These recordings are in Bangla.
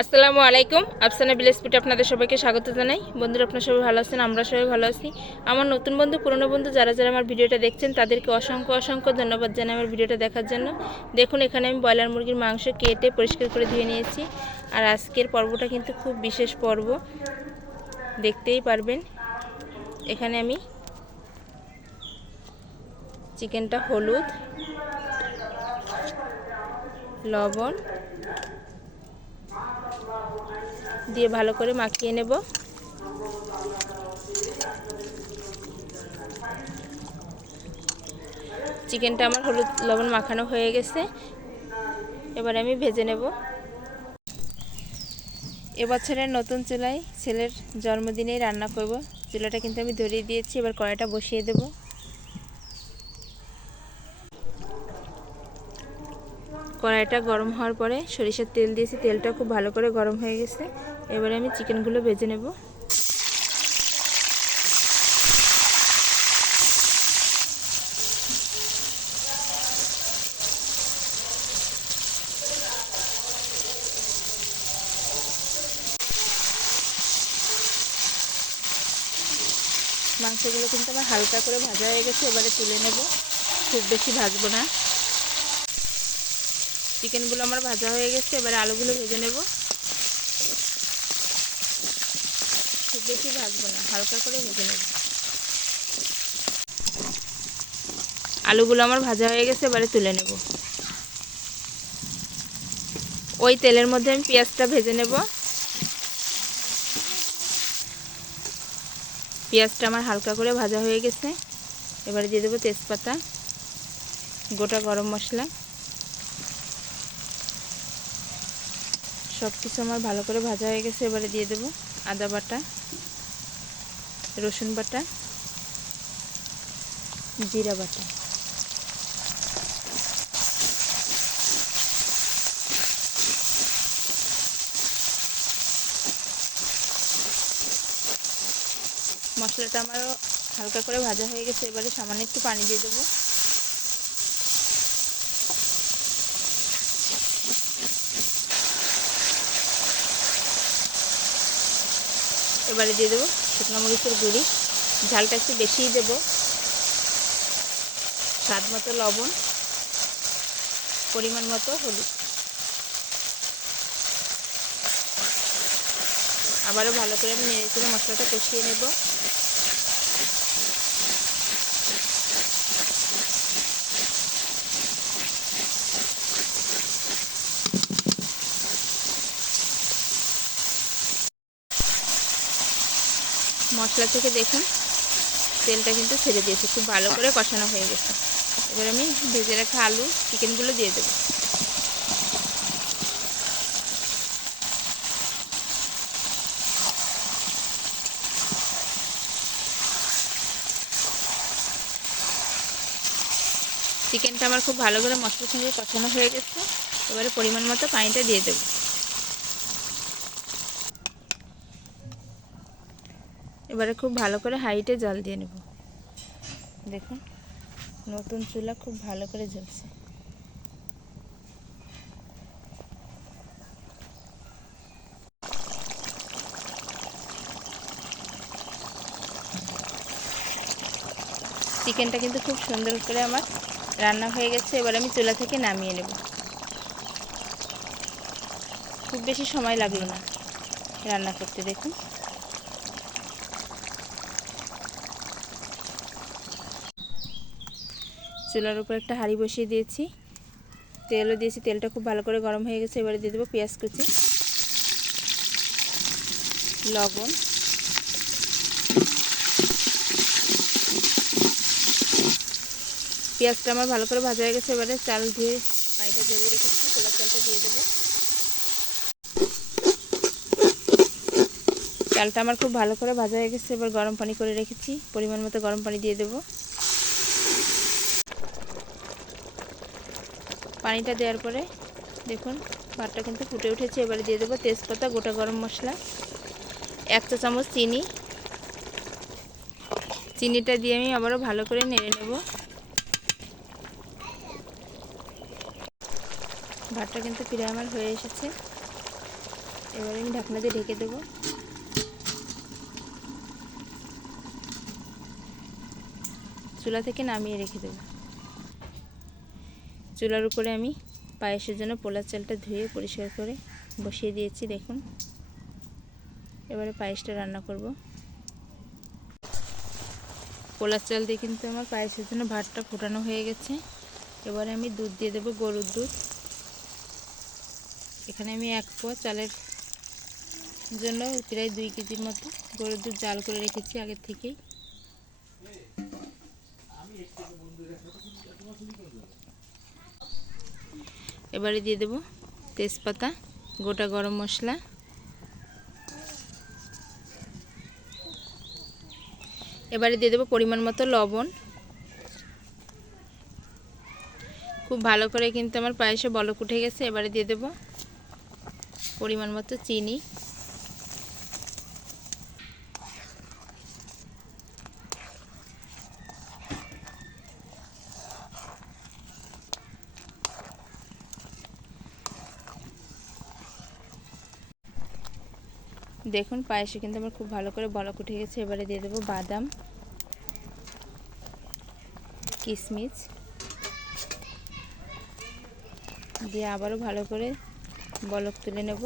আসসালামু আলাইকুম। আফসানা বিলেসপিটে আপনাদের সবাইকে স্বাগত জানাই। বন্ধুরা, আপনারা সবাই ভালো আছেন? আমরা সবাই ভালো আছি। আমার নতুন বন্ধু, পুরনো বন্ধু যারা যারা আমার ভিডিওটা দেখছেন, তাদেরকে অসংখ্য অসংখ্য ধন্যবাদ জানাই আমার ভিডিওটা দেখার জন্য। দেখুন, এখানে আমি ব্রয়লার মুরগির মাংস কেটে পরিষ্কার করে ধুয়ে নিয়েছি। আর আজকের পর্বটা কিন্তু খুব বিশেষ পর্ব। দেখতেই পারবেন। এখানে আমি চিকেনটা হলুদ, লবণ দিয়ে ভালো করে মাখিয়ে নেব। চিকেনটা আমার হলুদ লবণ মাখানো হয়ে গেছে। এবার আমি ভেজে নেব। এবছরের নতুন চুলায় ছেলের জন্মদিনেই রান্না করব। চুলাটা কিন্তু আমি ধরিয়ে দিয়েছি, এবার কড়াইটা বসিয়ে দেব। কড়াইটা গরম হওয়ার পরে সরিষার তেল দিয়েছি, তেলটা খুব ভালো করে গরম হয়ে গেছে। এবারে আমি চিকেনগুলো ভেজে নেব। মাংসগুলো কিন্তু আমার হালকা করে ভাজা হয়ে গেছে, এবারে তুলে নেব। খুব বেশি ভাজবো না। চিকেনগুলো আমার ভাজা হয়ে গেছে, এবারে আলুগুলো ভেজে নেব খুব বেশি ভাজবো না হালকা করে ভেজে নেব। আলুগুলো আমার ভাজা হয়ে গেছে, এবারে তুলে নেব। ওই তেলের মধ্যে আমি পেঁয়াজটা ভেজে নেব। পেঁয়াজটা আমার হালকা করে ভাজা হয়ে গেছে। এবারে দিয়ে দেবো তেজপাতা, গোটা গরম মশলা। সব কিছু আমার ভালো করে ভাজা হয়ে গেছে, এবারে দিয়ে দেবো আদা বাটা। রসুন বাটা, জিরা বাটা। মশলাটা আমারও হালকা করে ভাজা হয়ে গেছে, এবারে সামান্য একটু পানি দিয়ে দেবো। এবারে দিয়ে দেবো শুকনো মরিচের গুঁড়ি। ঝালটা একটু বেশিই দেব। স্বাদ মতো লবণ, পরিমাণ মতো হলুদ। আবারও ভালো করে আমি নেড়ে চেড়ে মশলাটা কষিয়ে নেব। মশলা থেকে দেখুন, তেলটা কিন্তু ছেড়ে দিয়েছে, খুব ভালো করে কষানো হয়ে গেছে। এবার আমি ভেজে রাখা আলু, চিকেনগুলো দিয়ে দেবো। চিকেনটা আমার খুব ভালো করে মশলার সঙ্গে কষানো হয়ে গেছে। এবারে পরিমাণ মতো পানিটা দিয়ে দেবো। এবারে খুব ভালো করে হাইটে জল দিয়ে নেব। দেখুন, নতুন চুলা খুব ভালো করে জ্বলছে। চিকেনটা কিন্তু খুব সুন্দর করে আমার রান্না হয়ে গেছে, এবার আমি চুলা থেকে নামিয়ে নেব। খুব বেশি সময় লাগল না রান্না করতে, দেখুন। চুলার উপর একটা হাঁড়ি বসিয়ে দিয়েছি। তেলও দিয়েছি, তেলটা খুব ভালো করে গরম হয়ে গেছে, এবারে দিয়ে দেবো পেঁয়াজ কুচি, লবণ। পেঁয়াজটা আমার ভালো করে ভাজা হয়ে গেছে, এবারে চাল ধুয়ে পানিটা ধরে রেখেছি খোলা চালটা দিয়ে দেবো। চালটা আমার খুব ভালো করে ভাজা হয়ে গেছে, এবার গরম পানি করে রেখেছি, পরিমাণ মতো গরম পানি দিয়ে দেবো। পানিটা দেওয়ার পরে দেখুন, ভাতটা কিন্তু ফুটে উঠেছে। এবারে দিয়ে দেবো তেজপাতা, গোটা গরম মশলা, এক চা চামচ চিনি। চিনিটা দিয়ে আমি আবারও ভালো করে নেড়ে নেব। ভাতটা কিন্তু প্রায় আমার হয়ে এসেছে। এবারে আমি ঢাকনা দিয়ে ঢেকে দেবো। চুলা থেকে নামিয়ে রেখে দেবো। চুলার উপরে আমি পায়েসের জন্য পোলার চালটা ধুয়ে পরিষ্কার করে বসিয়ে দিয়েছি, দেখুন। এবারে পায়েসটা রান্না করব। পোলার চাল দিয়ে কিন্তু আমার পায়েসের জন্য ভাতটা ফোটানো হয়ে গেছে। এবারে আমি দুধ দিয়ে দেবো গরুর দুধ। এখানে আমি এক পোয়া চালের জন্য প্রায় দুই কেজির মতো গরুর দুধ জাল করে রেখেছি আগের থেকেই। এবারে দিয়ে দেব তেজপাতা, গোটা গরম মশলা। এবারে দিয়ে দেবো পরিমাণ মতো লবণ। খুব ভালো করে কিন্তু আমার পায়েসে বলক উঠে গেছে, এবারে দিয়ে দেবো পরিমাণ মতো চিনি। দেখুন, পায়েসে কিন্তু আমার খুব ভালো করে বলক উঠে গেছে। এবারে দিয়ে দেবো বাদাম কিশমিশ দিয়ে আবারও ভালো করে বলক তুলে নেব।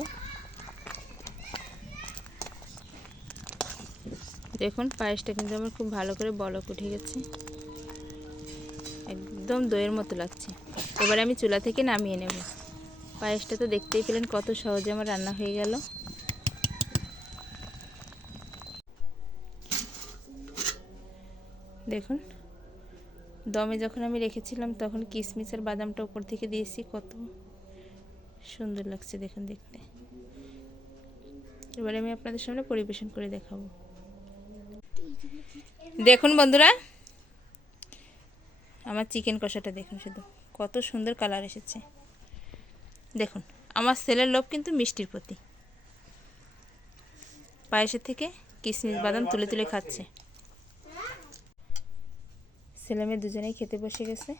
দেখুন, পায়েসটা কিন্তু আমার খুব ভালো করে বলক উঠে গেছে। একদম দইয়ের মতো লাগছে। এবারে আমি চুলা থেকে নামিয়ে নেব। পায়েসটা তো দেখতেই পেলেন কত সহজে আমার রান্না হয়ে গেল। দেখুন। দমে যখন আমি রেখেছিলাম, তখন কিশমিশ আর বাদামটা উপর থেকে দিয়েছি। কত সুন্দর লাগছে দেখুন দেখতে। এবারে আমি আপনাদের সামনে পরিবেশন করে দেখাবো। দেখুন বন্ধুরা, আমার চিকেন কষাটা দেখুন শুধু। কত সুন্দর কালার এসেছে। দেখুন, আমার ছেলের লোভ কিন্তু মিষ্টির প্রতি। পায়েসের থেকে কিশমিশ বাদাম তুলে তুলে খাচ্ছে। ছেলে মেয়ে দুজনেই খেতে বসে গেছে।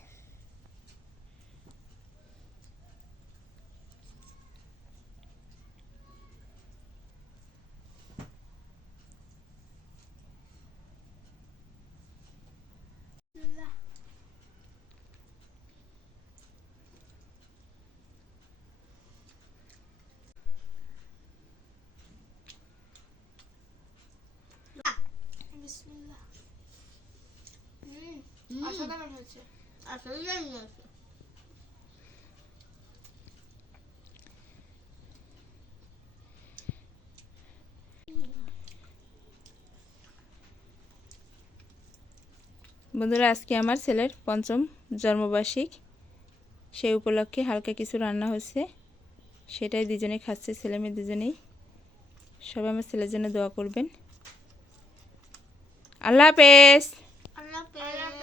হুম অসাধারণ হয়েছে? আসলে জানি না বন্ধুরা আজকে আমার ছেলের পঞ্চম জন্মবার্ষিক। সেই উপলক্ষে হালকা কিছু রান্না হয়েছে। সেটাই দুজনে খাচ্ছে ছেলে মেয়ে দুজনেই। সবাই আমার ছেলের জন্য দোয়া করবেন। আল্লাহ হাফেজ। আল্লাহ হাফেজ।